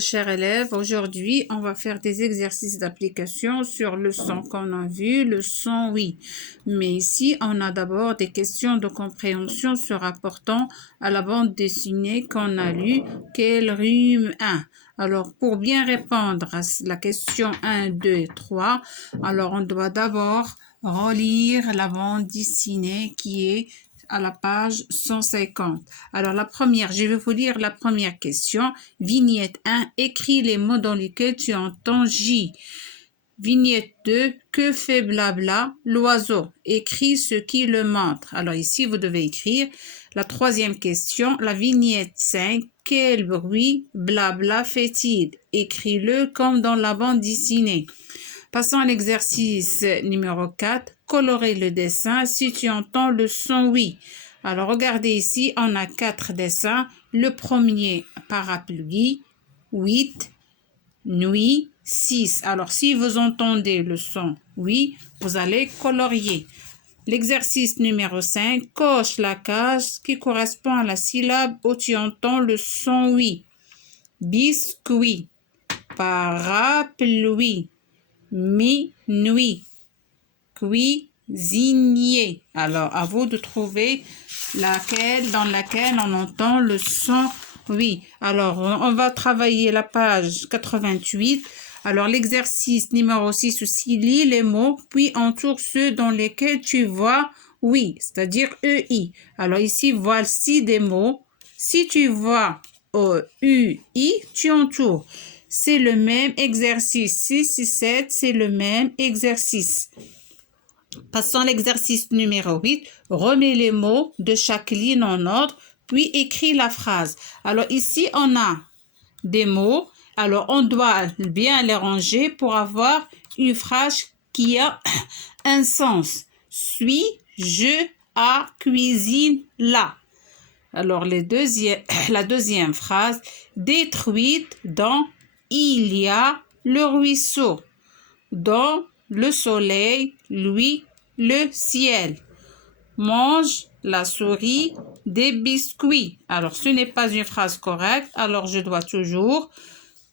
Chers élèves, aujourd'hui, on va faire des exercices d'application sur le son qu'on a vu, le son oui. Mais ici, on a d'abord des questions de compréhension se rapportant à la bande dessinée qu'on a lue, quel rime 1. Alors, pour bien répondre à la question 1, 2 et 3, alors on doit d'abord relire la bande dessinée qui est à la page 150. Alors, la première, je vais vous lire la première question. Vignette 1, écris les mots dans lesquels tu entends J. Vignette 2, que fait blabla l'oiseau? Écris ce qui le montre. Alors ici, vous devez écrire la troisième question. La vignette 5, quel bruit blabla fait-il? Écris-le comme dans la bande dessinée. Passons à l'exercice numéro 4. Colorer le dessin si tu entends le son oui. Alors, regardez ici, on a 4 dessins. Le premier, parapluie, 8, nuit, 6. Alors, si vous entendez le son oui, vous allez colorier. L'exercice numéro 5, coche la case qui correspond à la syllabe où tu entends le son oui. Biscuit, parapluie, minuit, cuisinier. Alors, à vous de trouver dans laquelle on entend le son oui. Alors, on va travailler la page 88. Alors, l'exercice numéro 6 aussi, lis les mots, puis entoure ceux dans lesquels tu vois oui, c'est-à-dire EI. Alors, ici, voici des mots. Si tu vois UI, tu entoures. C'est le même exercice. 6 et 7, c'est le même exercice. Passons à l'exercice numéro 8. Remets les mots de chaque ligne en ordre, puis écris la phrase. Alors ici, on a des mots. Alors, on doit bien les ranger pour avoir une phrase qui a un sens. Suis, je, à, cuisine, là. Alors, la deuxième phrase, détruite dans il y a le ruisseau, dans le soleil, lui, le ciel. Mange la souris des biscuits. Alors, ce n'est pas une phrase correcte, alors je dois toujours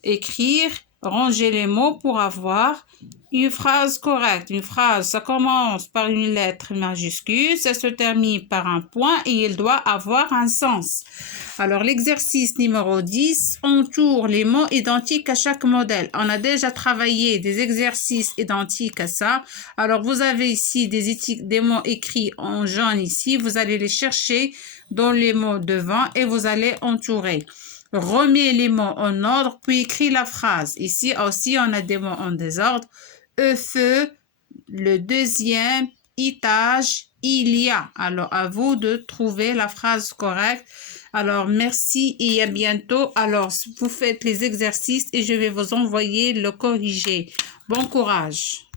écrire, ranger les mots pour avoir une phrase correcte. Une phrase, ça commence par une lettre majuscule, ça se termine par un point et il doit avoir un sens. Alors, l'exercice numéro 10, entoure les mots identiques à chaque modèle. On a déjà travaillé des exercices identiques à ça. Alors, vous avez ici des mots écrits en jaune ici. Vous allez les chercher dans les mots devant et vous allez entourer. Remets les mots en ordre, puis écris la phrase. Ici aussi, on a des mots en désordre. Feu, le deuxième, étage, il y a. Alors, à vous de trouver la phrase correcte. Alors, merci et à bientôt. Alors, vous faites les exercices et je vais vous envoyer le corrigé. Bon courage.